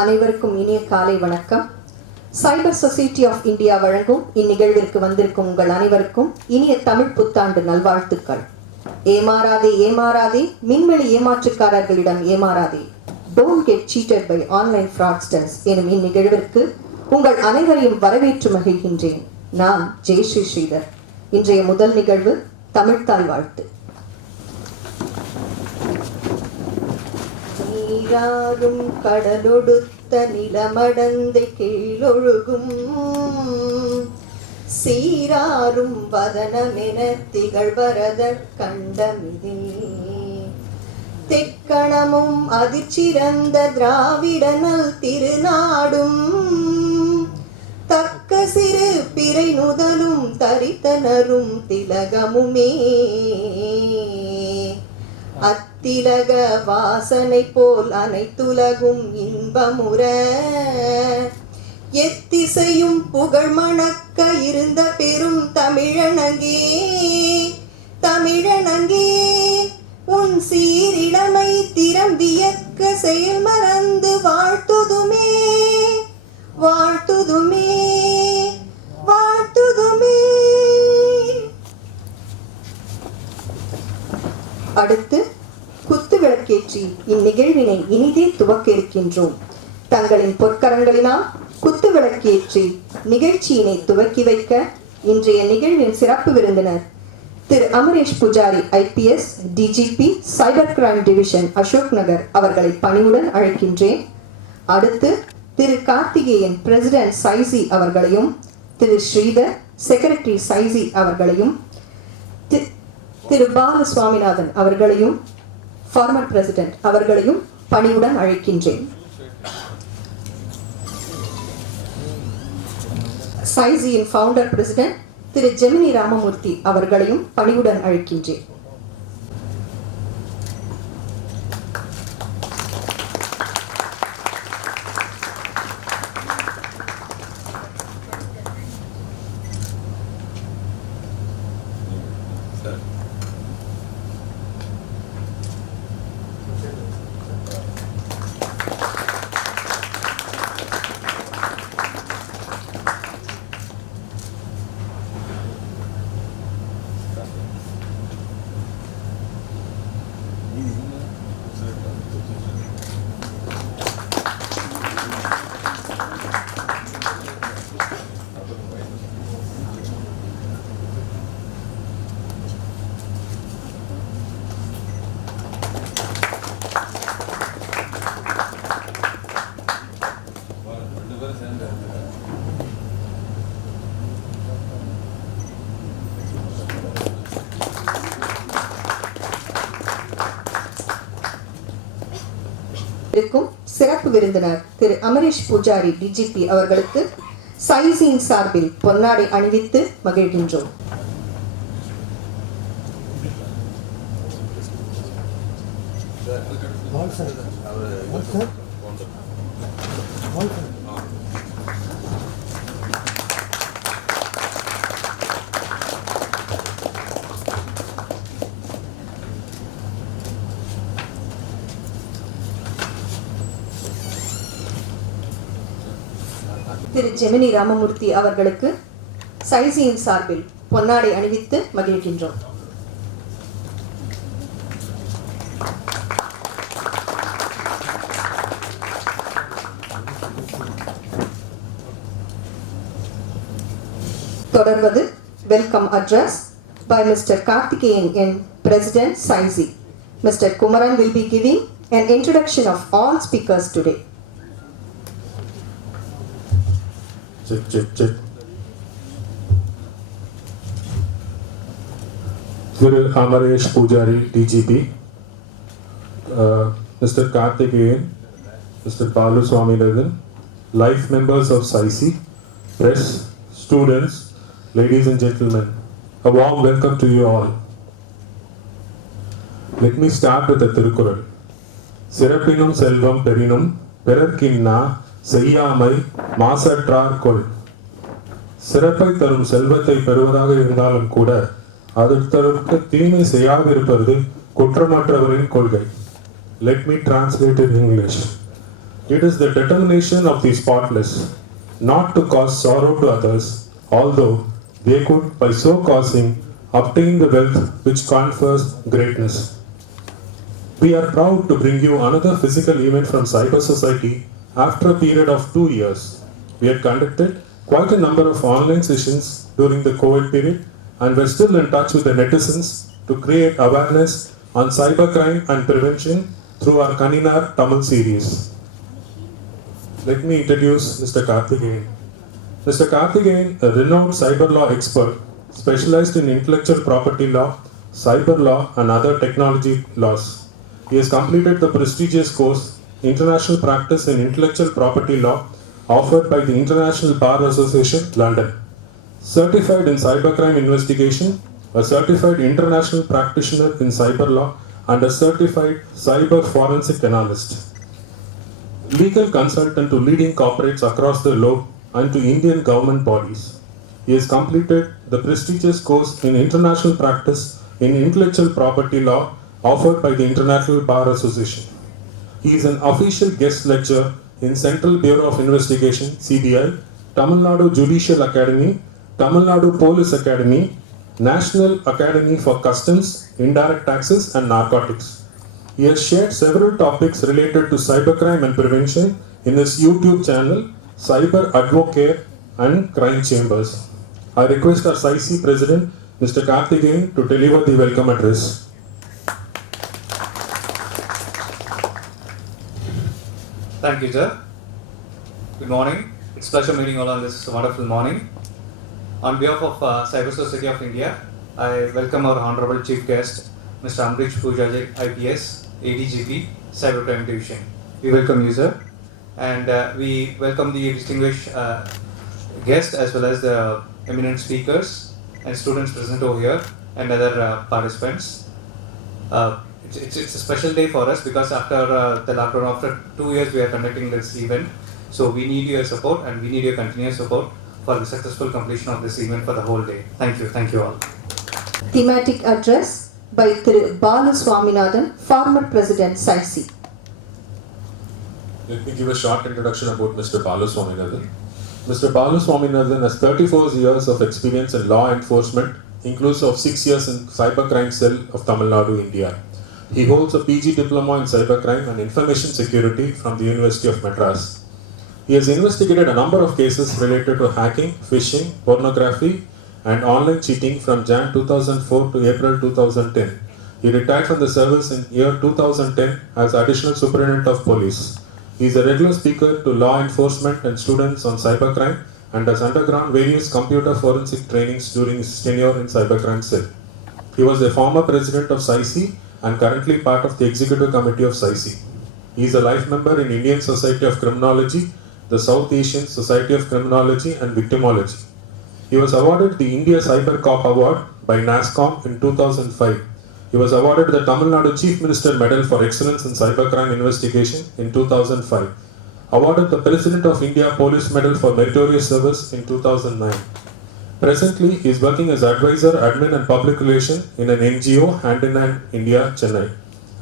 அனைவருக்கும் இனிய காலை வணக்கம். சைபர் சொசைட்டி ஆஃப் இந்தியா வழங்கும் இந்நிகழ்விற்கு வந்திருக்கும் உங்கள் அனைவருக்கும் இனிய தமிழ் புத்தாண்டு நல்வாழ்த்துக்கள். ஏமாறாதே ஏமாறாதே, மின்வெளி ஏமாற்றுக்காரர்களிடம் ஏமாறாதே, don't get cheated by online fraudsters எனும் இந்நிகழ்விற்கு உங்கள் அனைவரையும் வரவேற்று மகிழ்கின்றேன். நான் ஜெயஸ்ரீ ஸ்ரீதர். இன்றைய முதல் நிகழ்வு தமிழ்த்தாய் வாழ்த்து. நீராறும் கடலொடுத்த நிலமடந்தை கீழொழுகும் சீராறும் வதனமென திகழ்வரத கண்டமிதே தெக்கணமும் அதிர்ச்சிறந்த திராவிடனல் திருநாடும் தக்க சிறு பிறை நுதலும் தரித்தனரும் திலகமுமே அத்திலக வாசனை போல் அனைத்துலகும் இன்பமுற எத்திசையும் புகழ் மணக்க இருந்த பெரும் தமிழனங்கே தமிழனங்கே உன் சீரிழமை திறம்பியக்க செயல் மறந்து வாழ்த்துதுமே வாழ்த்துதுமே வாழ்த்துதுமே. அடுத்து குத்து விளக்கேற்றி இந்நிகழ்வினை இனிதே துவக்க இருக்கின்றோம். தங்களின் பொற்கரங்களினால் குத்து விளக்கேற்றி நிகழ்ச்சியினை துவக்கி வைக்க இன்றைய நிகழ்வின் சிறப்பு விருந்தினர் திரு Amaresh Pujari IPS DGP cyber crime division Ashok Nagar அவர்களை பணிவுடன் அழைக்கின்றேன். அடுத்து திரு கார்த்திகேயன் பிரசிடென்ட் CySi அவர்களையும், திரு ஸ்ரீதர் செக்ரட்டரி CySi அவர்களையும், திரு பாலு சுவாமிநாதன் அவர்களையும் ஃபார்மர் பிரசிடென்ட் அவர்களையும் பணிவுடன் அழைக்கின்றேன். CySiயின் ஃபவுண்டர் பிரசிடென்ட் திரு ஜெமினி ராமமூர்த்தி அவர்களையும் பணிவுடன் அழைக்கின்றேன். சிறப்பு விருந்தினர் திரு அமரேஷ் புஜாரி DGP அவர்களுக்கு CySiயின் சார்பில் பொன்னாடை அணிவித்து மகிழ்கின்றோம். திரு ஜெமினி ராமமூர்த்தி அவர்களுக்கு CySiயின் சார்பில் பொன்னாடை அணிவித்து மகிழ்கின்றோம். தொடர்வது welcome address by Mr. Karthikeyan N, President CySi. Mr. Kumaran will be giving an introduction of all speakers today. Guru Amaresh Pujari DGP, Mr. Karthikeyan, Mr. Balu Swaminathan, life members of CySi, press, students, ladies and gentlemen, a warm welcome to you all. Let me start with the Thirukural. Sirapinum selvam perinum perarkinna செய்யாமை மாசற்றார் கொள். சிறப்பை தரும் செல்வத்தை பெறுவதாக இருந்தாலும் கூட அதற்கு தீமை செய்யாதிருப்பது குற்றமற்றவரின் கொள்கை. Let me translate in English. It is the determination of the spotless not to cause sorrow to others, although they could, by so causing, obtain the wealth which confers greatness. We are proud to bring you another physical event from Cyber Society after a period of 2 years. We had conducted quite a number of online sessions during the COVID period and were still in touch with the netizens to create awareness on cybercrime and prevention through our Kaninar Tamil series. Let me introduce Mr. Karthikeyan. Mr. Karthikeyan, a renowned cyber law expert specialized in intellectual property law, cyber law, and other technology laws. He has completed the prestigious course International Practice in Intellectual Property Law offered by the International Bar Association, London. Certified in cybercrime investigation, a certified international practitioner in cyber law, and a certified cyber forensic analyst. Legal consultant to leading corporates across the globe and to Indian government bodies. He has completed the prestigious course in International Practice in Intellectual Property Law offered by the International Bar Association. He is an official guest lecturer in Central Bureau of Investigation, CBI, Tamil Nadu Judicial Academy, Tamil Nadu Police Academy, National Academy for Customs, Indirect Taxes and Narcotics. He has shared several topics related to cybercrime and prevention in his YouTube channel, Cyber Advocate and Crime Chambers. I request our CySi President, Mr. Karthikeyan, to deliver the welcome address. Thank you, sir. Good morning. It's a pleasure meeting all on this wonderful morning. On behalf of Cyber Society of India, I welcome our Honorable Chief Guest, Mr. PUJARI, IPS, DGP Cybercrime Division. We welcome you, sir. And we welcome the distinguished guests as well as the eminent speakers and students present over here and other participants. It's a special day for us because after the lockdown, after 2 years, we are conducting this event. So we need your support and we need your continuous support for the successful completion of this event for the whole day. Thank you all. Thematic address by Thiru Balu Swaminathan, former President CySi. Let me give a short introduction about Mr. Balu Swaminathan. Mr. Balu Swaminathan has 34 years of experience in law enforcement, inclusive of 6 years in cybercrime cell of Tamil Nadu, India. He holds a PG diploma in cybercrime and information security from the University of Madras. He has investigated a number of cases related to hacking, phishing, pornography, and online cheating from Jan 2004 to April 2010. He retired from the service in year 2010 as Additional Superintendent of Police. He is a regular speaker to law enforcement and students on cybercrime and has undergone various computer forensic trainings during his tenure in cybercrime cell. He was a former president of CySi and currently part of the executive committee of CySi. He is a life member in Indian Society of Criminology, the South Asian Society of Criminology and Victimology. He was awarded the India Cyber Cop Award by NASSCOM in 2005. He was awarded the Tamil Nadu Chief Minister Medal for Excellence in Cybercrime Investigation in 2005. Awarded the President of India Police Medal for Meritorious Service in 2009. Presently, he is working as advisor, admin and public relation in an NGO, Hand in Hand India, Chennai.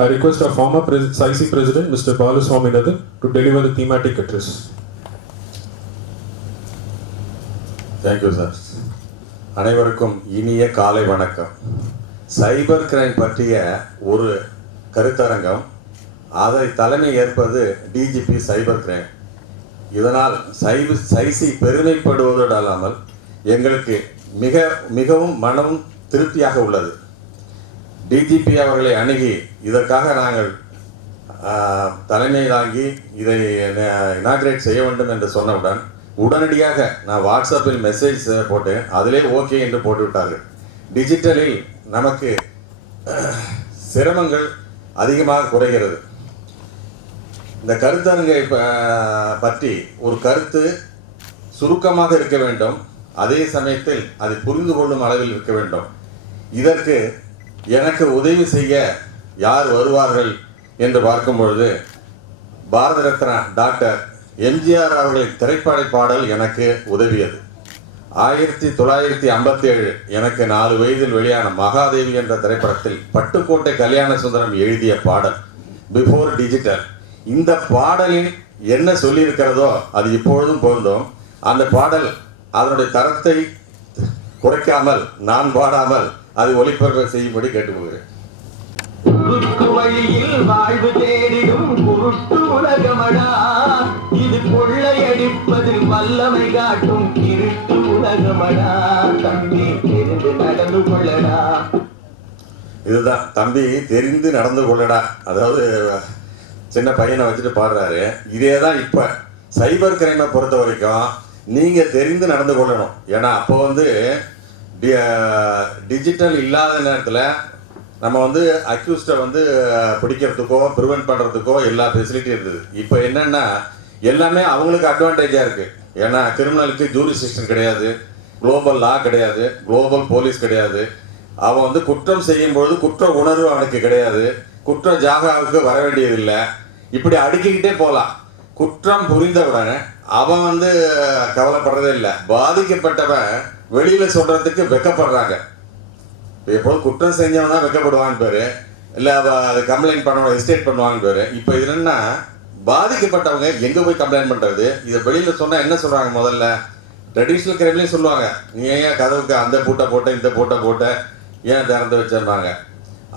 I request our former CySi President, Mr. Balu Swaminathan, to deliver the thematic address. Thank you, sir. அனைவருக்கும் இனிய காலை வணக்கம். Cyber crime பற்றிய ஒரு கருத்தரங்கம், அதை தலைமை ஏற்பது DGP cyber crime. இதனால் CySi பெருமைப்படுவதோடு அல்லாமல் எங்களுக்கு மிகவும் மனம் திருப்தியாக உள்ளது. டிஜிபி அவர்களை அணுகி இதற்காக நாங்கள் தலைமை தாங்கி இதை இனாகிரேட் செய்ய வேண்டும் என்று சொன்னவுடன் உடனடியாக நான் வாட்ஸ்அப்பில் மெசேஜ் போட்டேன். அதிலே ஓகே என்று போட்டுவிட்டார்கள். டிஜிட்டலில் நமக்கு சிரமங்கள் அதிகமாக குறைகிறது. இந்த கருத்தரங்கை பற்றி ஒரு கருத்து சுருக்கமாக இருக்க வேண்டும், அதே சமயத்தில் அதை புரிந்து கொள்ளும் அளவில் இருக்க வேண்டும். இதற்கு எனக்கு உதவி செய்ய யார் வருவார்கள் என்று பார்க்கும் பொழுது பாரத ரத்னா டாக்டர் எம்ஜிஆர் அவர்களின் திரைப்பட பாடல் எனக்கு உதவியது. 1957 எனக்கு 4 வயதில் வெளியான மகாதேவி என்ற திரைப்படத்தில் பட்டுக்கோட்டை கல்யாண சுந்தரம் எழுதிய பாடல் பிஃபோர் டிஜிட்டல். இந்த பாடலில் என்ன சொல்லியிருக்கிறதோ அது இப்பொழுதும் பொருந்தும். அந்த பாடல் அதனுடைய தரத்தை குறைக்காமல் நான் பாடாமல் அது ஒளிபரப்பு செய்யும்படி கேட்டுக்கொள்கிறேன். குறுக்கு வழியில் வாழ்வு தேடிடும் குருட்டு உலகமடா, இது கொள்ளையடிப்பதில் வல்லமை காட்டும் இருட்டு உலகமடா, தம்பி தெரிந்து நடந்து கொள்ளடா. இதுதான் தம்பி தெரிந்து நடந்து கொள்ளடா. அதாவது சின்ன பையனை வச்சுட்டு பாடுறாரு. இதே தான் இப்போ சைபர் கிரைமை பொறுத்த வரைக்கும் நீங்கள் தெரிந்து நடந்து கொள்ளணும். ஏன்னா அப்போ வந்து டிஜிட்டல் இல்லாத நேரத்தில் நம்ம வந்து அக்யூஸ்டை வந்து பிடிக்கிறதுக்கோ ப்ரிவென்ட் பண்ணுறதுக்கோ எல்லா ஃபெசிலிட்டியும் இருந்தது. இப்போ என்னென்னா எல்லாமே அவங்களுக்கு அட்வான்டேஜாக இருக்குது. ஏன்னா கிரிமினலுக்கு ஜூரிஸ்டிக்ஷன் கிடையாது, குளோபல் லா கிடையாது, குளோபல் போலீஸ் கிடையாது. அவன் வந்து குற்றம் செய்யும்பொழுது குற்ற உணர்வு அவனுக்கு கிடையாது, குற்ற ஜாகாவுக்கு வர வேண்டியதில்லை. இப்படி அடுக்கிக்கிட்டே போகலாம். குற்றம் புரிந்தவுடனே அவன் வந்து கவலைப்படுறதே இல்லை. பாதிக்கப்பட்டவன் வெளியில் சொல்கிறதுக்கு வெக்கப்படுறாங்க. எப்போது குற்றம் செஞ்சவன் தான் வெக்கப்படுவான்னு பேர், இல்லை அது கம்ப்ளைண்ட் பண்ண ஹெசிடேட் பண்ணுவான்னு பேர். இப்போ இது என்னன்னா பாதிக்கப்பட்டவங்க எங்கே போய் கம்ப்ளைண்ட் பண்ணுறது? இதை வெளியில் சொன்னால் என்ன சொல்கிறாங்க? முதல்ல ட்ரெடிஷ்னல் கிரைம்லேயும் சொல்லுவாங்க, நீ ஏன் கதவுக்கு அந்த பூட்டை போட்ட இந்த பூட்டை போட்ட ஏன் திறந்து வச்சிருந்தாங்க.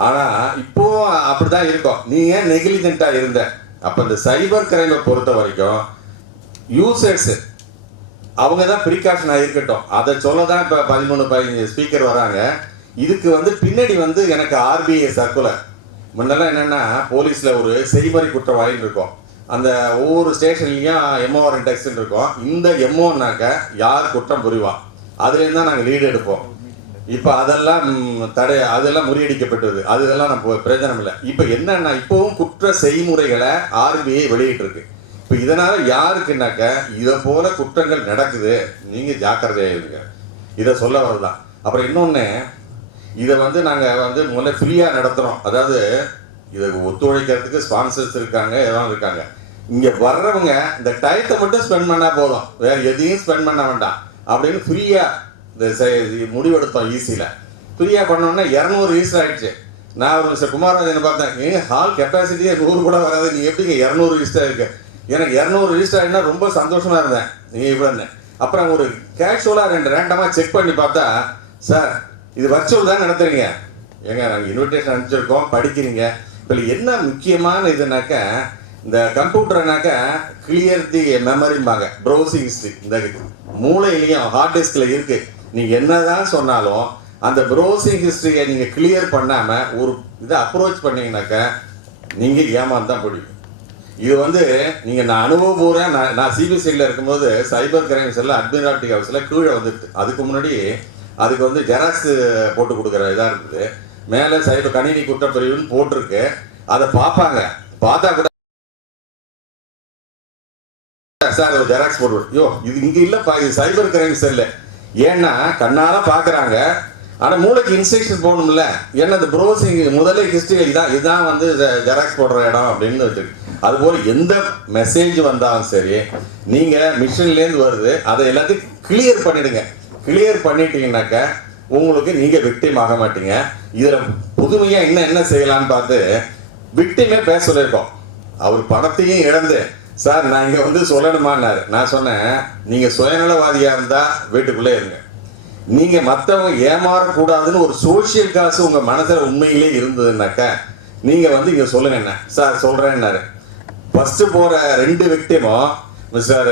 ஆனால் இப்போது அப்படி தான் இருக்கும். நீ ஏன் நெக்லிஜென்ட்டாக இருந்த? அப்போ இந்த சைபர் கிரைமை பொறுத்த வரைக்கும் யூசர்ஸு அவங்க தான் ப்ரிகாஷனாக இருக்கட்டும். அதை சொல்ல தான் இப்போ 13-15 ஸ்பீக்கர் வராங்க. இதுக்கு வந்து பின்னாடி வந்து எனக்கு ஆர்பிஐ சர்க்குலர் முன்னெல்லாம் என்னென்னா போலீஸில் ஒரு செய்முறை குற்றவாளின்னு இருக்கும். அந்த ஒவ்வொரு ஸ்டேஷன்லேயும் எம்ஓஆர் இன்டெக்ஸ்ன்னு இருக்கும். இந்த எம்ஓனாக்க யார் குற்றம் புரிவான் அதுலேருந்து தான் நாங்கள் லீடு எடுப்போம். இப்போ அதெல்லாம் அதெல்லாம் முறியடிக்கப்பட்டது. அதெல்லாம் நம்ம பிரயோஜனம் இல்லை. இப்போ என்னென்னா இப்போவும் குற்ற செய்முறைகளை ஆர்பிஐ வெளியிட்டிருக்கு. இப்போ இதனால் யாருக்குன்னாக்க இதை போல குற்றங்கள் நடக்குது, நீங்கள் ஜாக்கிரதையாக இருங்க, இதை சொல்ல வரலாம். அப்புறம் இன்னொன்று, இதை வந்து நாங்கள் வந்து முதல்ல ஃப்ரீயாக நடத்துகிறோம். அதாவது இதை ஒத்துழைக்கிறதுக்கு ஸ்பான்சர்ஸ் இருக்காங்க, எல்லாம் இருக்காங்க. இங்கே வர்றவங்க இந்த டயத்தை மட்டும் ஸ்பெண்ட் பண்ணால் போதும், வேறு எதையும் ஸ்பெண்ட் பண்ண வேண்டாம் அப்படின்னு ஃப்ரீயாக இந்த முடிவெடுத்தோம். ஈஸியில் ஃப்ரீயாக பண்ணோன்னா 200 ரிஜிஸ்டர் ஆகிடுச்சு. நான் ஒரு மிஸ்டர் குமாரராஜனை பார்த்தேன், ஏங்க ஹால் கெப்பாசிட்டியே 100 கூட வராது, நீங்கள் எப்படிங்க 200 ரிஜிஸ்டர் இருக்கு? எனக்கு 200 ரிஜிஸ்டர் ஆகினா ரொம்ப சந்தோஷமாக இருந்தேன். நீங்கள் இவ்வளோ அப்புறம் ஒரு கேஷுவலாக 2 ரேண்டமாக செக் பண்ணி பார்த்தா, சார் இது வர்ச்சுவல் தான் நடத்துறீங்க, ஏங்க நாங்கள் இன்விடேஷன் அனுப்பிச்சிருக்கோம், படிக்கிறீங்க. இப்போ என்ன முக்கியமான இதுனாக்க இந்த கம்ப்யூட்டர்னாக்க கிளியர் தி மெமரிம்பாங்க, ப்ரௌசிங் ஹிஸ்ட்ரி இந்த மூளையிலையும் ஹார்ட் டிஸ்கில் இருக்குது. நீங்கள் என்ன தான் சொன்னாலும் அந்த ப்ரௌசிங் ஹிஸ்ட்ரியை நீங்கள் கிளியர் பண்ணாமல் ஒரு இதை அப்ரோச் பண்ணிங்கனாக்க நீங்கள் ஏமாந்து தான் பிடிக்கும். இது வந்து நீங்கள் நான் அனுபவபூர்வம் நான் சிபிசியில் இருக்கும்போது சைபர் கிரைம்ஸ் எல்லாம் அட்மிரால்டி ஹவுஸில் கீழே வந்துடுது. அதுக்கு முன்னாடி அதுக்கு வந்து ஜெராக்ஸ் போட்டு கொடுக்குற இதாக இருக்குது. மேலே சைபர் கணினி குற்றப்பிரிவுன்னு போட்டிருக்கு. அதை பார்ப்பாங்க, பார்த்தா கூட சார் ஜெராக்ஸ் போட்டு யோ இது இங்கே இல்லைப்பா, இது சைபர் கிரைம்ஸ் இல்லை. ஏன்னா கண்ணால பார்க்குறாங்க, ஆனால் மூளைக்கு இன்ஸ்ட்ரக்ஷன் போகணும்ல. ஏன்னா இந்த ப்ரௌசிங் முதல்ல ஹிஸ்ட்ரி இதுதான் வந்து ஜெராக்ஸ் போடுற இடம் அப்படின்னு வச்சுருக்கு. அதுபோல் எந்த மெசேஜ் வந்தாலும் சரி, நீங்கள் மிஷின்லேருந்து வருது அதை எல்லாத்தையும் கிளியர் பண்ணிடுங்க. கிளியர் பண்ணிட்டீங்கன்னாக்க உங்களுக்கு நீங்கள் விக்டிம் ஆக மாட்டீங்க. இதில் புதுமையாக என்ன செய்யலான்னு பார்த்து விக்டிமே பேச சொல்லியிருக்கோம். அவர் பணத்தையும் இழந்து, சார் நான் இங்கே வந்து சொல்லணுமான்னாரு. நான் சொன்னேன், நீங்கள் சுயநலவாதியாக இருந்தால் வீட்டுக்குள்ளே இருங்க, நீங்கள் மற்றவங்க ஏமாறக்கூடாதுன்னு ஒரு சோஷியல் காசு உங்கள் மனசில் உண்மையிலே இருந்ததுனாக்கா நீங்கள் வந்து இங்கே சொல்லுங்க. என்ன சார் சொல்கிறேன்னாரு. ஃபஸ்ட்டு போகிற 2 விக்டிமும் மிஸ்டர்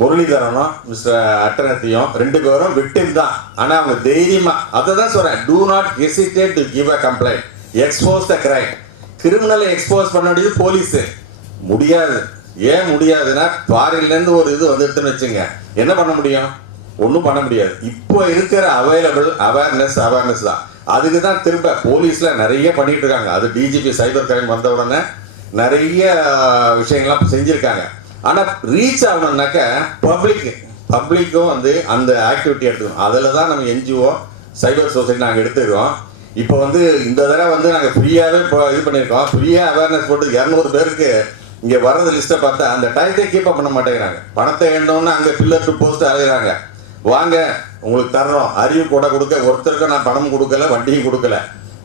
முரளிதரனும் மிஸ்டர் அட்டனத்தையும் 2 பேரும் விக்டிம் தான். ஆனால் அவங்க தைரியமாக அதை தான் சொல்கிறேன், do not hesitate to give a complaint, expose the crime. கிரிமினலை எக்ஸ்போஸ் பண்ண வேண்டியது போலீஸு. முடியாது. ஏன் முடியாதுன்னா ஃபாரின்லேருந்து ஒரு இது வந்துடுதுன்னு வச்சுங்க, என்ன பண்ண முடியும்? ஒன்றும் பண்ண முடியாது. இப்போ இருக்கிற அவைலபிள் அவேர்னஸ் தான். அதுக்கு தான் திரும்ப போலீஸில் நிறைய பண்ணிகிட்டு இருக்காங்க. அது டிஜிபி சைபர் கிரைம் வந்த உடனே நிறைய விஷயங்கள்லாம் செஞ்சுருக்காங்க. ஆனால் ரீச் ஆகணும்னாக்க பப்ளிக்கும் வந்து அந்த ஆக்டிவிட்டி எடுத்துக்கணும். அதில் தான் நம்ம என்ஜிஓ சைபர் சொசைட்டி நாங்கள் எடுத்துக்கிறோம். இப்போ வந்து இந்த தடவை வந்து நாங்கள் ஃப்ரீயாகவே இப்போ இது பண்ணியிருக்கோம். ஃப்ரீயாக அவேர்னஸ் போட்டு 200 பேருக்கு இங்கே வர்றது லிஸ்ட்டை பார்த்தா அந்த டயத்தை கீப்பப் பண்ண மாட்டேங்கிறாங்க. பணத்தை வேண்டோன்னு அங்கே பில்லர் டு போஸ்ட் அலைகிறாங்க. வாங்க உங்களுக்கு தர்றோம், அறிவு கூட கொடுக்க ஒருத்தருக்கும் நான் பணம் கொடுக்கல, வட்டியும் கொடுக்கல.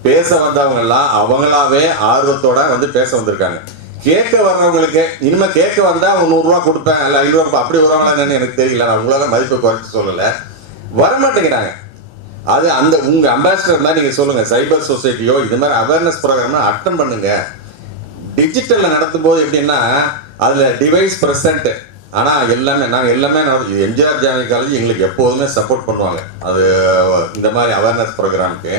பேச வந்தவங்கெல்லாம் அவங்களாவே ஆர்வத்தோட வந்து பேச வந்திருக்காங்க. கேட்க வர்றவங்களுக்கு இனிமேல் கேட்க வந்தால் அவங்க 100 ரூபா கொடுப்பேன் இல்லை 5 ரூபா அப்படி வருவாங்களான்னு எனக்கு தெரியல. நான் உங்களால் மதிப்பை குறைச்சி சொல்லலை, வரமாட்டேங்கிறாங்க. அது அந்த உங்கள் அம்பாசிடர் மாதிரி நீங்கள் சொல்லுங்கள், சைபர் சொசைட்டியோ இது மாதிரி அவேர்னஸ் ப்ரோக்ராம்னா அட்டன் பண்ணுங்கள். டிஜிட்டலில் நடத்தும் போது எப்படின்னா அதில் டிவைஸ் ப்ரெசன்ட்டு, ஆனால் நாங்கள் எல்லாமே எம்ஜிஆர் ஜானகி காலேஜ் எங்களுக்கு எப்போதுமே சப்போர்ட் பண்ணுவாங்க. அது இந்த மாதிரி அவேர்னஸ் ப்ரோக்ராமுக்கு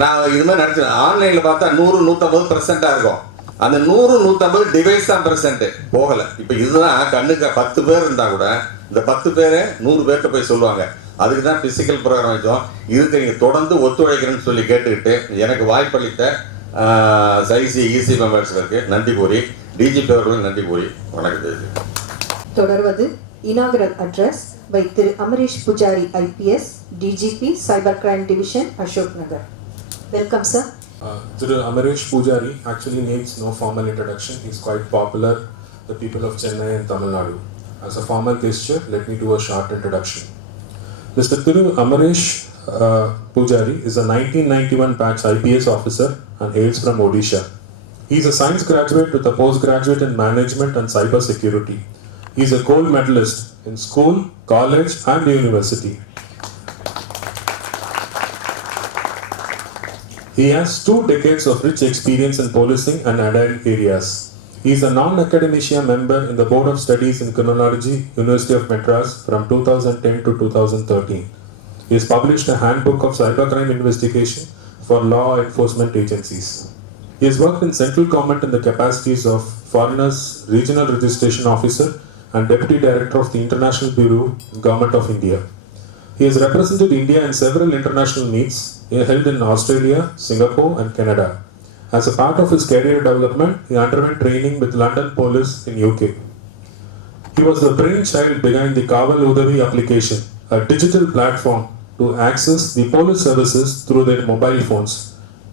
நான் இது மாதிரி நடத்துவேன். ஆன்லைனில் பார்த்தா 100-150% இருக்கும். அந்த 100-150 டிவைஸ் தான் ப்ரெசென்ட்டு போகலை. இப்போ இதுதான் கண்ணுக்கு 10 பேர் இருந்தால் கூட இந்த 10 பேரை 100 பேர்கிட்ட போய் சொல்லுவாங்க. அதுக்கு தான் ஃபிசிக்கல் ப்ரோக்ராம் வச்சோம். இதுக்கு நீங்கள் தொடர்ந்து ஒத்துழைக்கிறேன்னு சொல்லி கேட்டுக்கிட்டு எனக்கு வாய்ப்பளித்த CySi EC மெம்பர்ஸ்களுக்கு நன்றி கூறி, டிஜிபி அவர்களுக்கு நன்றி கூறி வணக்கம். தொடர்வது inaugural address by Thiru Amaresh Pujari IPS, DGP cyber crime division, Ashok Nagar. Welcome sir. Thiru Amaresh Pujari actually needs no formal introduction. He is quite popular the people of Chennai and Tamil Nadu. As a formal gesture, let me do a short introduction. Mr. Thiru Amaresh Pujari is a 1991 batch IPS officer and hails from Odisha. He is a science graduate with a postgraduate in management and cyber security. He is a gold medalist in school, college and university. He has 2 decades of rich experience in policing and Addl areas. He is a non-academia member in the Board of Studies in Criminology, University of Madras from 2010 to 2013. He has published a handbook of cybercrime investigation for law enforcement agencies. He has worked in central government in the capacities of Foreigners Regional Registration Officer and Deputy Director of the International Bureau, Government of India. He has represented India in several international meets held in Australia, Singapore and Canada. As a part of his career development, he underwent training with London Police in UK. He was the brainchild behind the Kaval Udavi application, a digital platform to access the police services through their mobile phones.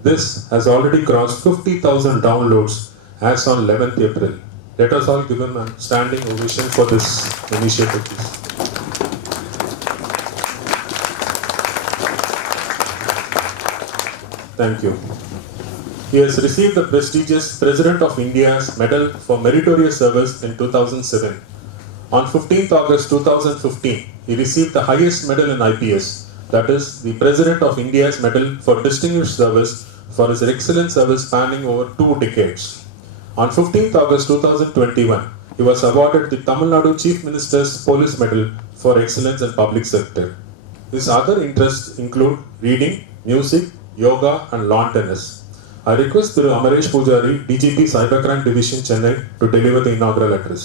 This has already crossed 50,000 downloads as on 11th April. Let us all give him a standing ovation for this initiative. Thank you. He has received the prestigious President of India's Medal for Meritorious Service in 2007. On 15th August 2015, he received the highest medal in IPS, that is, the President of India's Medal for Distinguished Service for his excellent service spanning over 2 decades. On 15th August 2021, he was awarded the Tamil Nadu Chief Minister's Police Medal for Excellence in Public Sector. His other interests include reading, music, yoga and lawn tennis. I request Thiru Amaresh Pujari, DGP Cybercrime Division, Chennai, to deliver the inaugural address.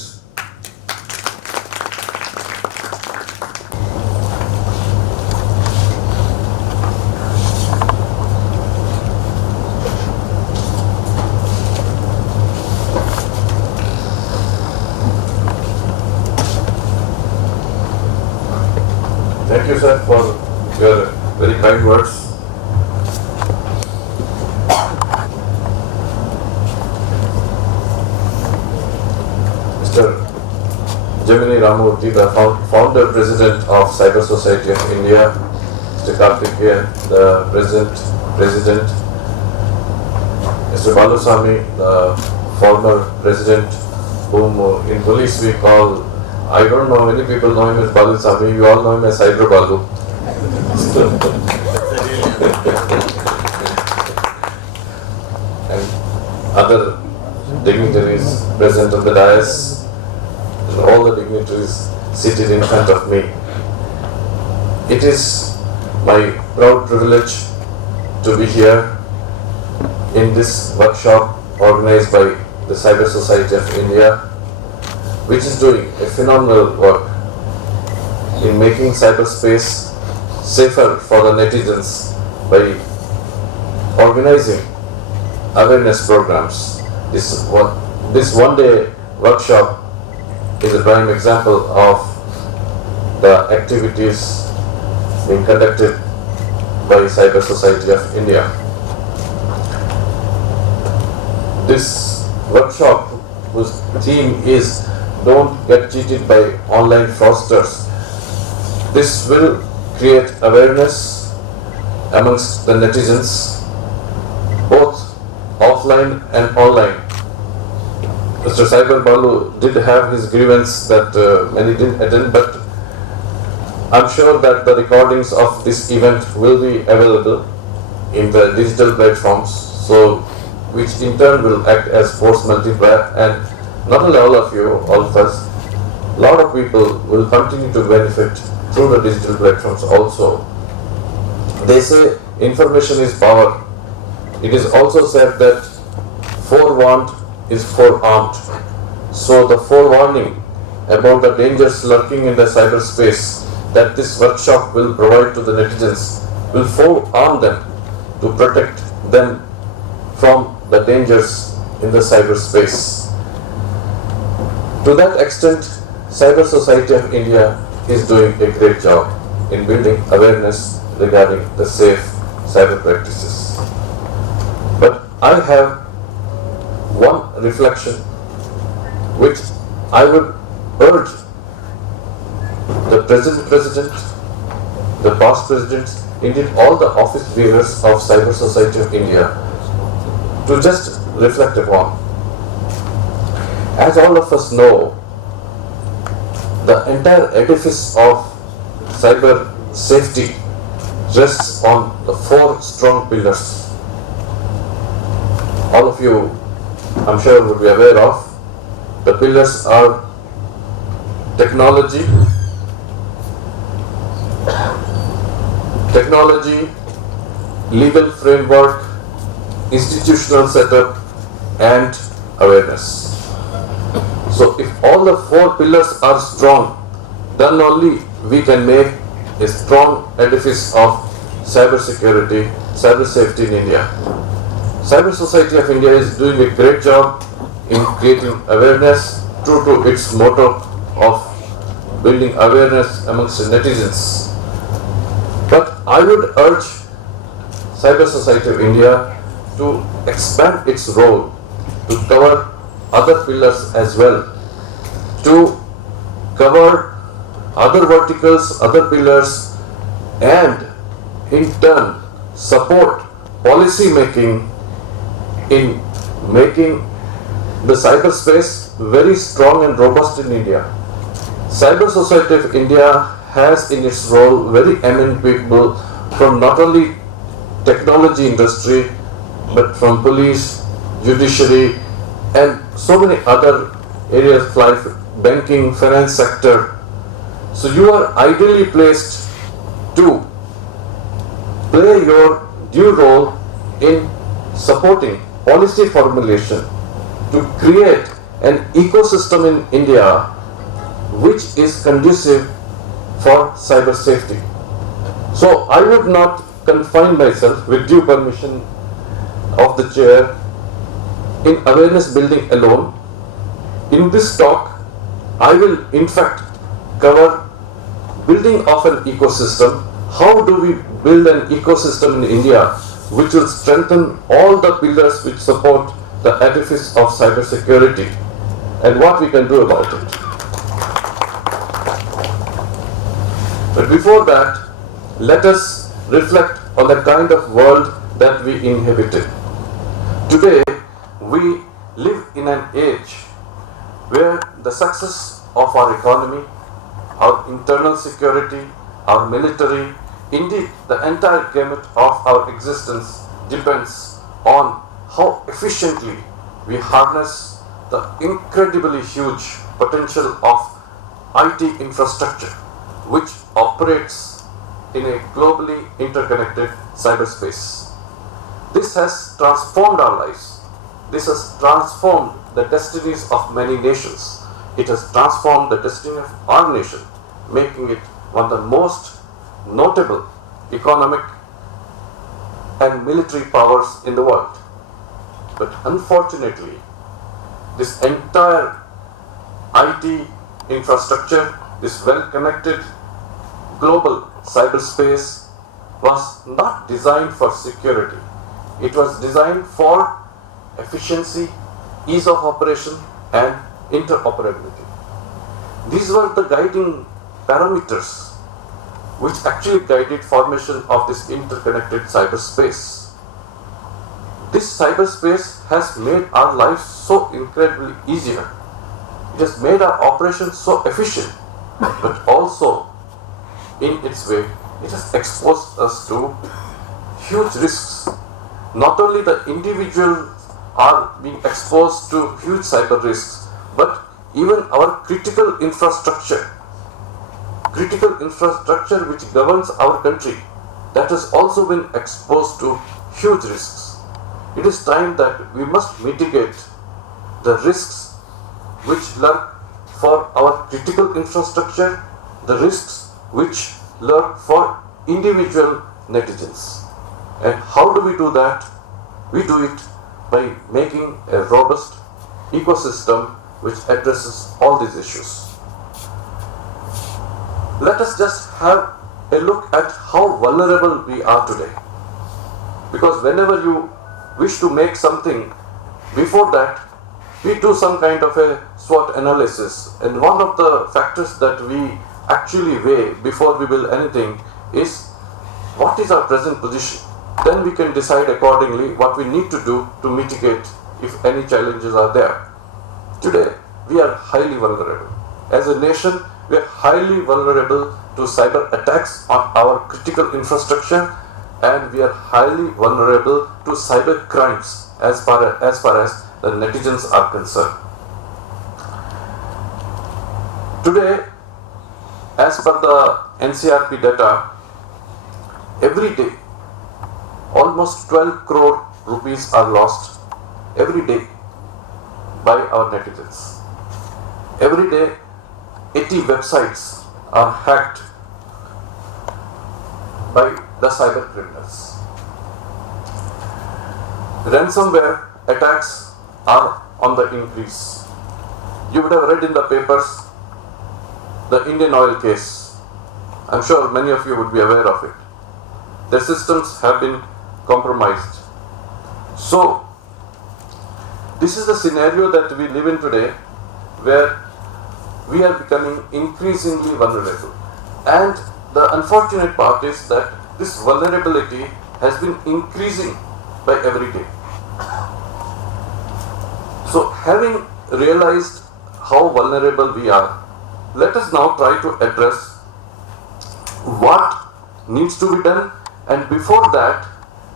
Thank you, sir, for your very kind words. Mr. Gemini Ramurthy, the founder president of Cyber Society of India, Mr. Karthikeyan, the president, Mr. Balusamy, the former president, whom in police we call, I don't know, many people know him as Balusamy, you all know him as Cyber Balu. And other dignitaries present on the dais, and all the dignitaries seated in front of me. It is my proud privilege to be here in this workshop organized by the Cyber Society of India, which is doing a phenomenal work in making cyberspace safer for the netizens by organizing awareness programs. This one-day workshop is a prime example of the activities being conducted by Cyber Society of India. This workshop whose theme is "Don't get cheated by online fraudsters." This will create awareness amongst the netizens, both offline and online, Mr. Cyber Balu did have his grievance that many didn't attend, but I'm sure that the recordings of this event will be available in the digital platforms, so which in turn will act as force multiplier, and not only all of you, all of us, a lot of people will continue to benefit through the digital platforms also. They say information is power. It is also said that forewarned is forearmed. So the forewarning about the dangers lurking in the cyberspace that this workshop will provide to the netizens will forearm them to protect them from the dangers in the cyberspace. To that extent, Cyber Society of India is doing a great job in building awareness regarding the safe cyber practices. But I have one reflection which I would urge the present president, the past presidents, indeed all the office bearers of Cyber Society of India to just reflect upon. As all of us know, the entire edifice of cyber safety rests on the 4 strong pillars. All of you, I'm sure, would be aware of. The pillars are technology, legal framework, institutional setup, and awareness. So if all the 4 pillars are strong, then only we can make a strong edifice of cyber security, cyber safety in India. Cyber Society of India is doing a great job in creating awareness true to its motto of building awareness amongst the netizens. But I would urge Cyber Society of India to expand its role to cover other pillars as well, to cover other verticals, other pillars, and in turn support policy making in making the cyberspace very strong and robust in India. Cyber Society of India has in its role very eminent people from not only technology industry but from police, judiciary, and so many other areas like banking, finance sector. So you are ideally placed to play your due role in supporting policy formulation to create an ecosystem in India which is conducive for cyber safety. So I would not confine myself, with due permission of the chair, in awareness building alone. In this talk, I will in fact cover building of an ecosystem. How do we build an ecosystem in India which will strengthen all the pillars which support the edifice of cyber security, and what we can do about it. But before that, let us reflect on the kind of world that we inhabited. Today, we live in an age where the success of our economy, our internal security, our military, indeed the entire gamut of our existence depends on how efficiently we harness the incredibly huge potential of IT infrastructure which operates in a globally interconnected cyberspace. This has transformed our lives. This has transformed the destinies of many nations. It has transformed the destiny of our nation, making it one of the most notable economic and military powers in the world. But unfortunately, this entire IT infrastructure, this well-connected global cyberspace was not designed for security. It was designed for efficiency, ease of operation, and interoperability. These were the guiding parameters which actually guided formation of this interconnected cyberspace. This cyberspace has made our lives so incredibly easier. It has made our operations so efficient, but also in its way, it has exposed us to huge risks. Not only the individuals are being exposed to huge cyber risks, but even our critical infrastructure which governs our country, that has also been exposed to huge risks. It is time that we must mitigate the risks which lurk for our critical infrastructure, the risks which lurk for individual netizens. And how do we do that? We do it by making a robust ecosystem which addresses all these issues. Let us just have a look at how vulnerable we are today. Because whenever you wish to make something, before that, we do some kind of a SWOT analysis. And one of the factors that we actually weigh before we build anything is what is our present position. Then we can decide accordingly what we need to do to mitigate if any challenges are there. Today, we are highly vulnerable. As a nation, we are highly vulnerable to cyber attacks on our critical infrastructure, and we are highly vulnerable to cyber crimes as far as the netizens are concerned. Today, as per the NCRP data, every day almost 12 crore rupees are lost every day by our netizens. Every day 80 websites are hacked by the cyber criminals. Ransomware attacks are on the increase. You would have read in the papers the Indian Oil case. I'm sure many of you would be aware of it. Their systems have been compromised. So, this is the scenario that we live in today, where we are becoming increasingly vulnerable. And the unfortunate part is that this vulnerability has been increasing by every day. So, having realized how vulnerable we are, let us now try to address what needs to be done, and before that,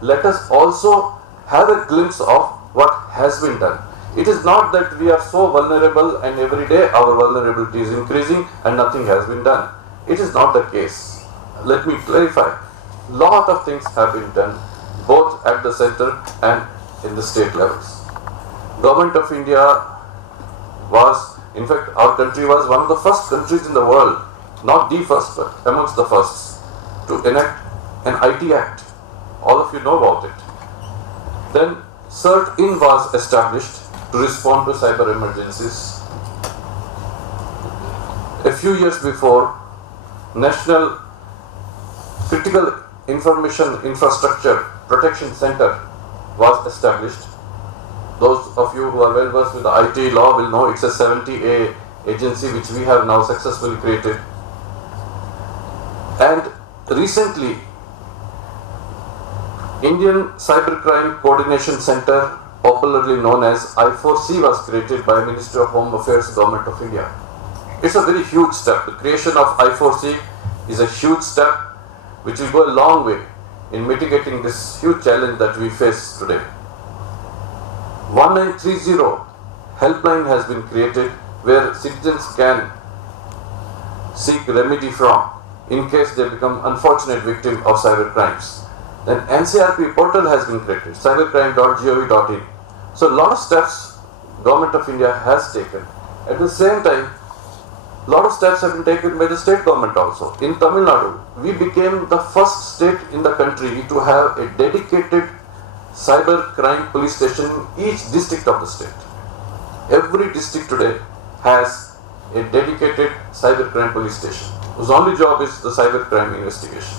let us also have a glimpse of what has been done. It is not that we are so vulnerable and every day our vulnerability is increasing and nothing has been done. It is not the case. Let me clarify. Lot of things have been done both at the center and in the state levels. Government of India was, in fact, our country was one of the first countries in the world, not the first, but amongst the first, to enact an IT Act. All of you know about it. Then CERT-in was established to respond to cyber emergencies. A few years before, National Critical Information Infrastructure Protection Center was established. Those of you who are well versed with the IT law will know it's a 70A agency which we have now successfully created. And recently, Indian Cybercrime Coordination Center, popularly known as I4C, was created by Ministry of Home Affairs, Government of India. It's a very huge step. The creation of I4C is a huge step which will go a long way in mitigating this huge challenge that we face today. 1930 helpline has been created where citizens can seek remedy from in case they become unfortunate victim of cyber crimes. Then NCRP portal has been created, cybercrime.gov.in. So a lot of steps Government of India has taken. At the same time, a lot of steps have been taken by the state government also. In Tamil Nadu, we became the first state in the country to have a dedicated cyber crime police station in each district of the state. Every district today has a dedicated cyber crime police station whose only job is the cyber crime investigation.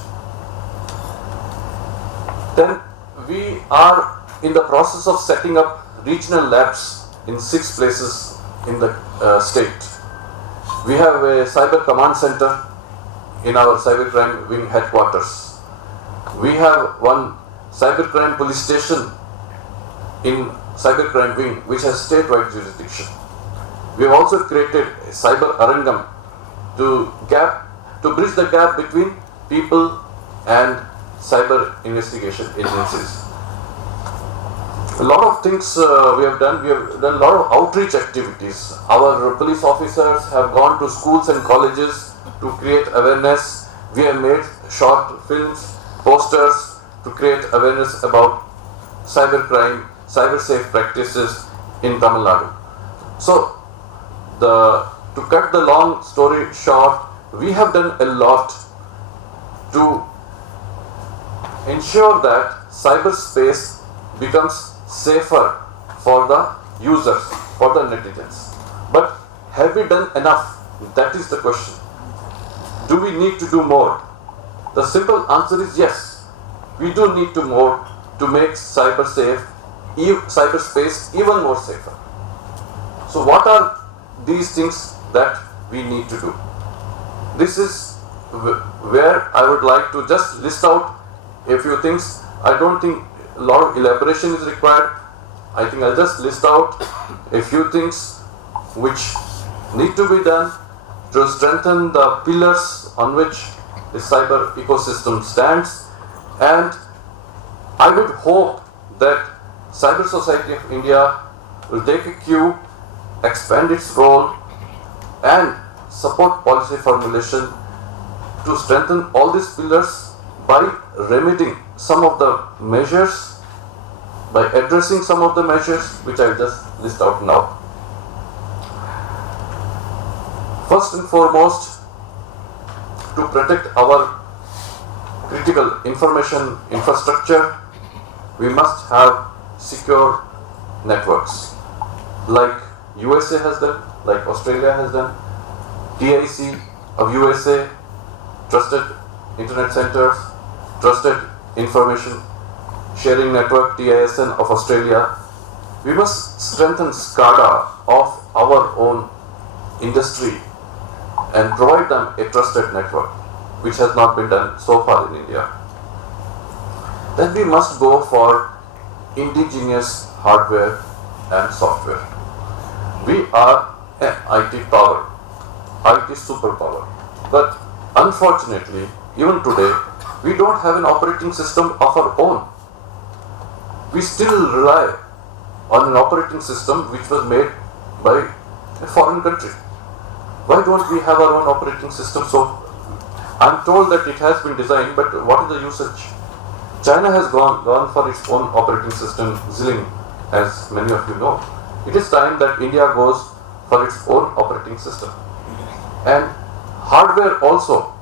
Then we are in the process of setting up regional labs in 6 places in the state. We have a cyber command center in our cybercrime wing headquarters. We have one cybercrime police station in cybercrime wing which has statewide jurisdiction. We have also created a cyber arangam to bridge the gap between people and cyber investigation agencies. A lot of things we have done. We have done a lot of outreach activities. Our police officers have gone to schools and colleges to create awareness. We have made short films, posters to create awareness about cybercrime, cyber safe practices in Tamil Nadu. So, to cut the long story short, we have done a lot to ensure that cyberspace becomes safer for the users, for the netizens. But have we done enough? That is the question. Do we need to do more? The simple answer is yes. We do need to more to make cyberspace even more safer. So what are these things that we need to do? This is where I would like to just list out a few things. I don't think a lot of elaboration is required. I think I'll just list out a few things which need to be done to strengthen the pillars on which the cyber ecosystem stands. And I would hope that Cyber Society of India will take a cue, expand its role, and support policy formulation to strengthen all these pillars by remedying some of the measures, by addressing some of the measures which I will just list out now. First and foremost, to protect our critical information infrastructure, we must have secure networks like USA has done, like Australia has done. TIC of USA, Trusted Internet Centers, Trusted Information Sharing Network, TISN of Australia. We must strengthen SCADA of our own industry and provide them a trusted network, which has not been done so far in India. Then we must go for indigenous hardware and software. We are an IT power, IT superpower, but unfortunately, even today, we don't have an operating system of our own. We still rely on an operating system which was made by a foreign country. Why don't we have our own operating system? So, I'm told that it has been designed, but what is the usage? China has gone for its own operating system, Zilling, as many of you know. It is time that India goes for its own operating system. And hardware also,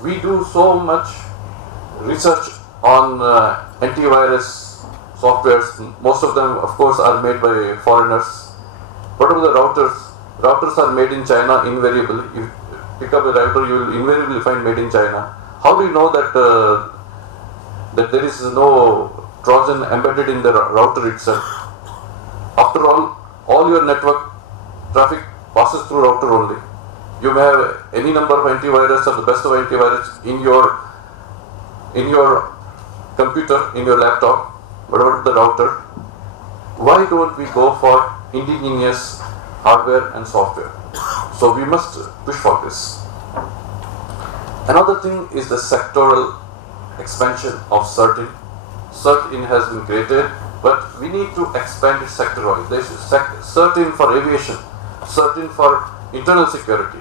we do so much research on antivirus softwares. Most of them, of course, are made by foreigners. What about the routers? Routers are made in China invariably. If you pick up a router, you will invariably find made in China. How do you know that that there is no Trojan embedded in the router itself? After all your network traffic passes through router only. You may have any number of antivirus or the best of antivirus in your computer, in your laptop, but about the router? Why don't we go for indigenous hardware and software? So we must push for this. Another thing is the sectoral expansion of CERT-In. CERT-In has been created, but we need to expand it sector-wise. There is CERT-In for aviation, CERT-In for internal security,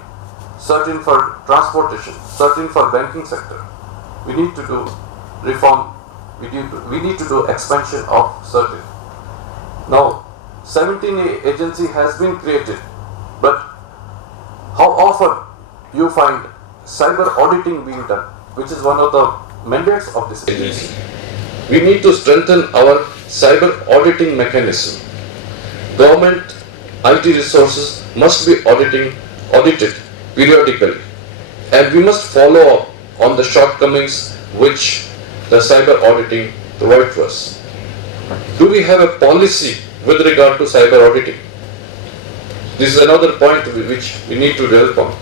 CERT-In for transportation, CERT-In for banking sector. We need to do reform. We need to do expansion of CERT-In. Now, 17A agency has been created, but how often you find cyber auditing being done, which is one of the mandates of this agency. We need to strengthen our cyber auditing mechanism. Government IT resources must be audited periodically, and we must follow up on the shortcomings which the cyber auditing provides to us. Do we have a policy with regard to cyber auditing? This is another point which we need to dwell upon.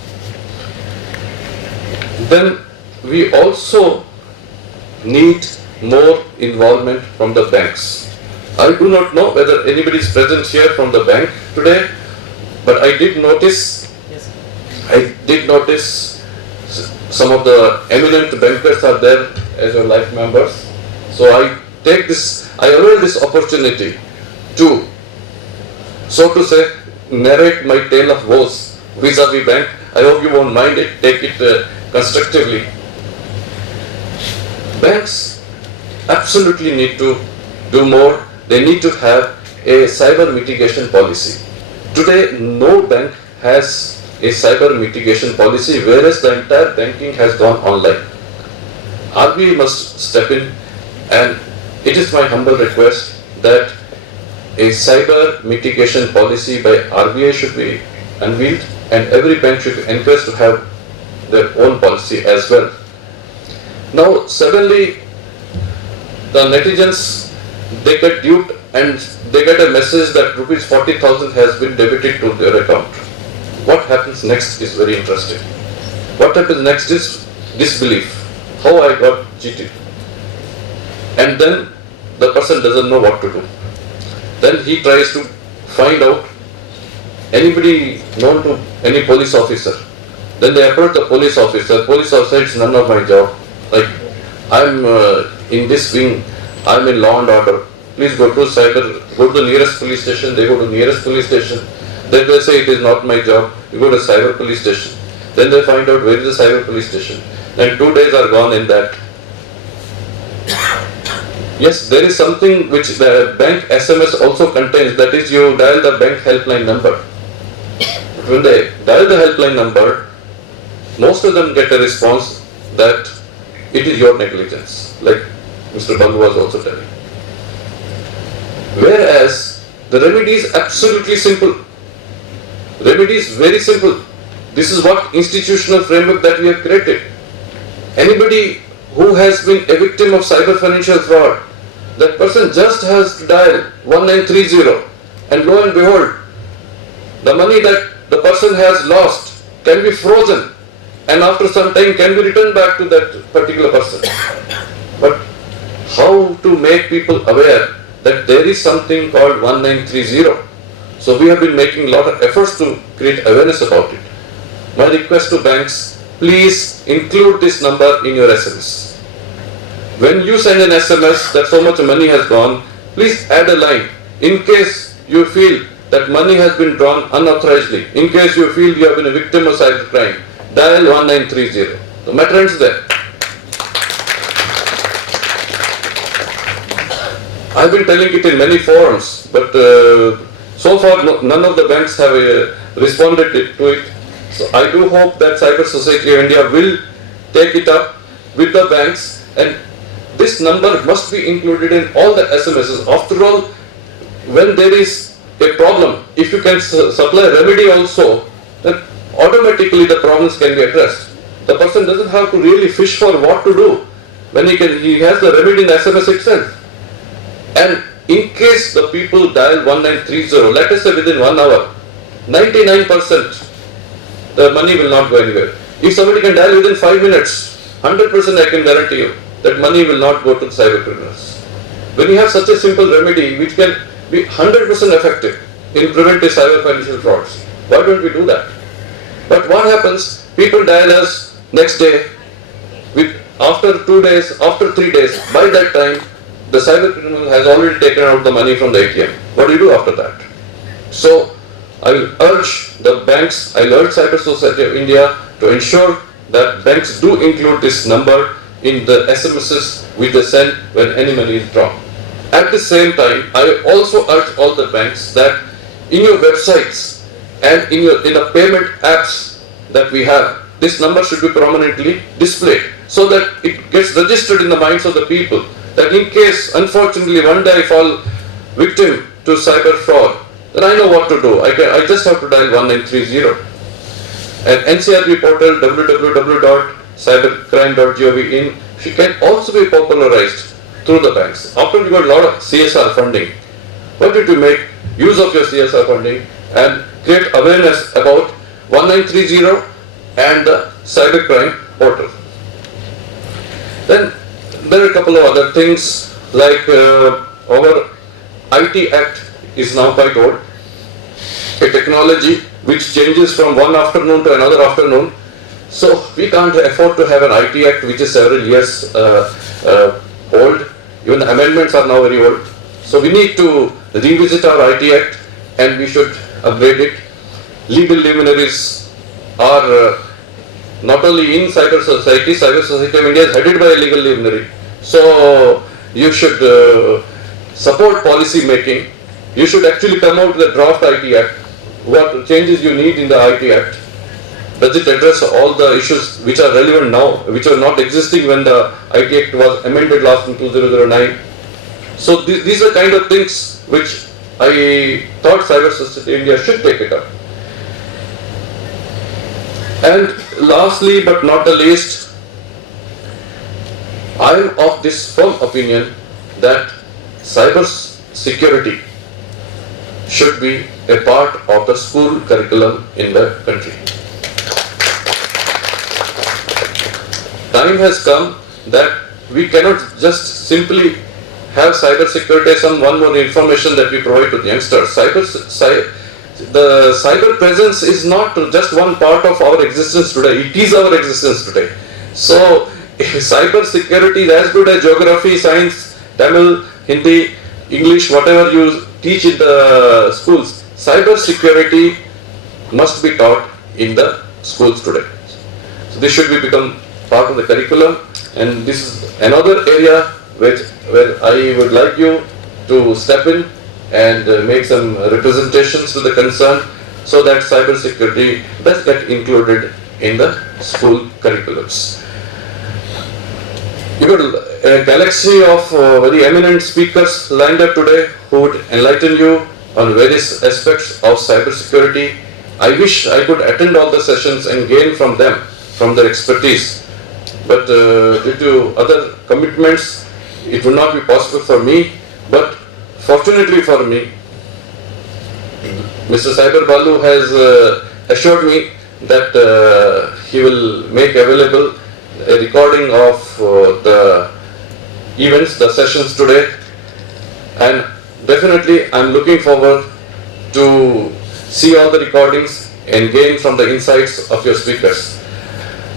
Then we also need more involvement from the banks. I do not know whether anybody is present here from the bank today, but I did notice some of the eminent bankers are there as your life members. So I avail this opportunity to, so to say, narrate my tale of woes vis-a-vis bank. I hope you won't mind it, take it constructively. Banks absolutely need to do more. They need to have a cyber mitigation policy. Today, no bank has a cyber mitigation policy, whereas the entire banking has gone online. RBI must step in, and it is my humble request that a cyber mitigation policy by RBI should be unveiled, and every bank should be encouraged to have their own policy as well. Now, suddenly, the netizens, they get duped and they get a message that rupees 40,000 has been debited to their account. What happens next is very interesting. What happens next is disbelief. How I got cheated. And then the person doesn't know what to do. Then he tries to find out anybody known to any police officer. Then they approach the police officer. Police officer, it's none of my job. Like, I'm in this wing, I'm in law and order. Please go to the nearest police station. They go to nearest police station. Then they say it is not my job. You go to cyber police station. Then they find out where is the cyber police station. And 2 days are gone in that. Yes, there is something which the bank SMS also contains, that is, you dial the bank helpline number. When they dial the helpline number, most of them get a response that it is your negligence, like Mr. Balu was also telling. Whereas the remedy is absolutely simple. Remedy is very simple. This is what institutional framework that we have created. Anybody who has been a victim of cyber financial fraud, that person just has to dial 1930, and lo and behold, the money that the person has lost can be frozen, and after some time can be returned back to that particular person. But how to make people aware that there is something called 1930? So we have been making a lot of efforts to create awareness about it. My request to banks, please include this number in your SMS. When you send an SMS that so much money has gone, please add a line. In case you feel that money has been drawn unauthorizedly, in case you feel you have been a victim of cyber crime, dial 1930. The matter ends there. I've been telling it in many forums, but so far none of the banks have responded to it. So I do hope that Cyber Society of India will take it up with the banks, and this number must be included in all the SMSs. After all, when there is a problem, if you can supply remedy also, then automatically the problems can be addressed. The person doesn't have to really fish for what to do when he has the remedy in the SMS itself. And in case the people dial 1930, let us say within 1 hour, 99% the money will not go anywhere. If somebody can dial within 5 minutes, 100% I can guarantee you that money will not go to the cyber criminals. When you have such a simple remedy which can be 100% effective in preventing cyber financial frauds, why don't we do that? But what happens? People dial us next day, after 2 days, after 3 days, by that time, the cyber criminal has already taken out the money from the ATM. What do you do after that? So, I will urge the banks, I will urge Cyber Society of India to ensure that banks do include this number in the SMSs which they send when any money is drawn. At the same time, I also urge all the banks that in your websites and in the payment apps that we have, this number should be prominently displayed so that it gets registered in the minds of the people, that in case, unfortunately, one day I fall victim to cyber fraud, then I know what to do. I just have to dial 1930. And NCRB portal www.cybercrime.gov.in can also be popularized through the banks. After you got a lot of CSR funding, why don't you make use of your CSR funding and create awareness about 1930 and the cybercrime portal? Then there are a couple of other things like IT Act is now quite old. A technology which changes from one afternoon to another afternoon. So we can't afford to have an IT Act which is several years old. Even the amendments are now very old. So we need to revisit our IT Act and we should upgrade it. Legal luminaries are not only in cyber society of India is headed by a legal luminary. So you should support policy making. You should actually come out with a draft IT Act. What changes you need in the IT Act? Does it address all the issues which are relevant now, which are not existing when the IT Act was amended last in 2009? So these are kind of things which I thought Cyber Society India should take it up. And lastly but not the least, I am of this firm opinion that cyber security should be a part of the school curriculum in the country. Time has come that we cannot just simply have cyber security as one more information that we provide to the youngsters. The cyber presence is not just one part of our existence today, it is our existence today. So cyber security is as good as geography, science, Tamil, Hindi, English, whatever you teach in the schools. Cyber security must be taught in the schools today. So this should become part of the curriculum, and this is another area where I would like you to step in and make some representations to the concern so that cyber security does get included in the school curriculums. You got a galaxy of very eminent speakers lined up today who would enlighten you on various aspects of cyber security. I wish I could attend all the sessions and gain from them, from their expertise. But due to other commitments, it will not be possible for me. But fortunately for me, Mr. Cyber Balu has assured me that he will make available a recording of the events, the sessions today, and definitely I am looking forward to see all the recordings and gain from the insights of your speakers.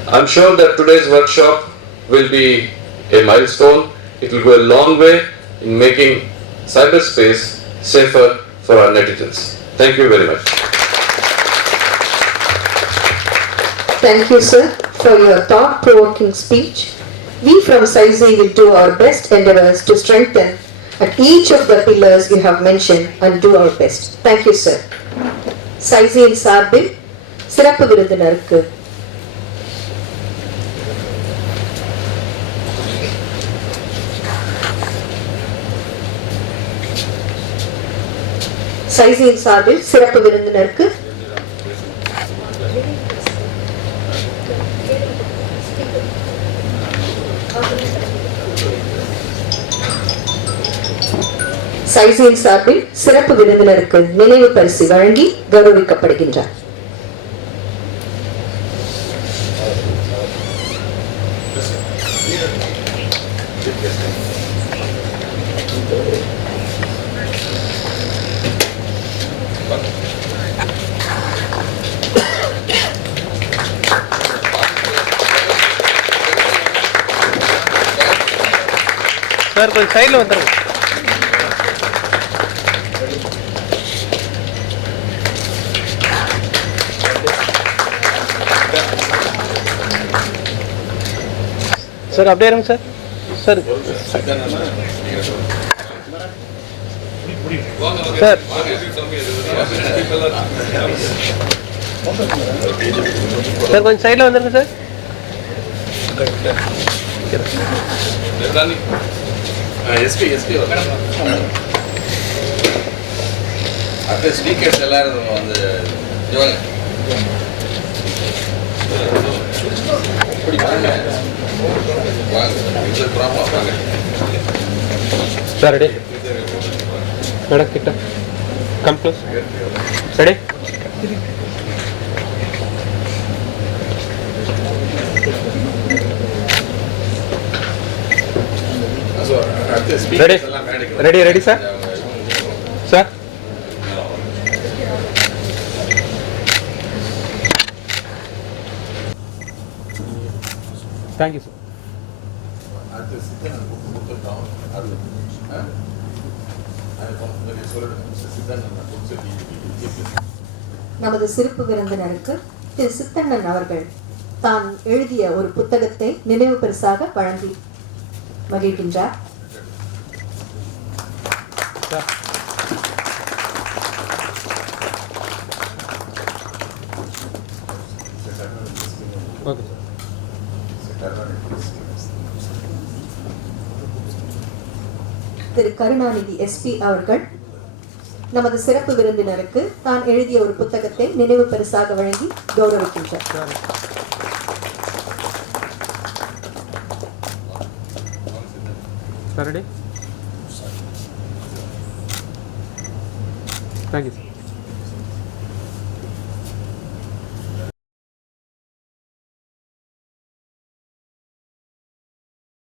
I am sure that today's workshop will be a milestone. It will go a long way in making cyberspace safer for our netizens. Thank you very much. Thank you, sir, for your thought-provoking speech. We from CySi will do our best endeavors to strengthen at each of the pillars you have mentioned and do our best. Thank you, sir. CySi சார்பில் சிறப்பு விருந்தினருக்கு CySi சார்பில் சிறப்பு விருந்தினருக்கு CySi சார்பில் சிறப்பு விருந்தினருக்கு நினைவு பரிசு வழங்கி கௌரவிக்கப்படுகின்றார். Sir கொஞ்சம் சைடில் வந்துருங்க. சார் அப்படியே இருங்க சார். சார் சார் சார் கொஞ்சம் சைடில் வந்துருங்க சார். அடுத்த ஸ்பீக்கர்ஸ் எல்லாரும் வந்து சார் ரெடி மேடம் கிட்ட come close ready. Ready ready ready sir. Sir thank you sir. நமது சிறப்பு விருந்தினருக்கு திரு சித்தண்ணன் அவர்கள் தான் எழுதிய ஒரு புத்தகத்தை நினைவு பரிசாக வழங்கி மகிழ்கின்றார். Okay sir. திரு கருணாநிதி எஸ்பி அவர்கள் நமது சிறப்பு விருந்தினருக்கு தான் எழுதிய ஒரு புத்தகத்தை நினைவு பரிசாக வழங்கி கௌரவிக்கின்றார். Sir ready? Thank you sir.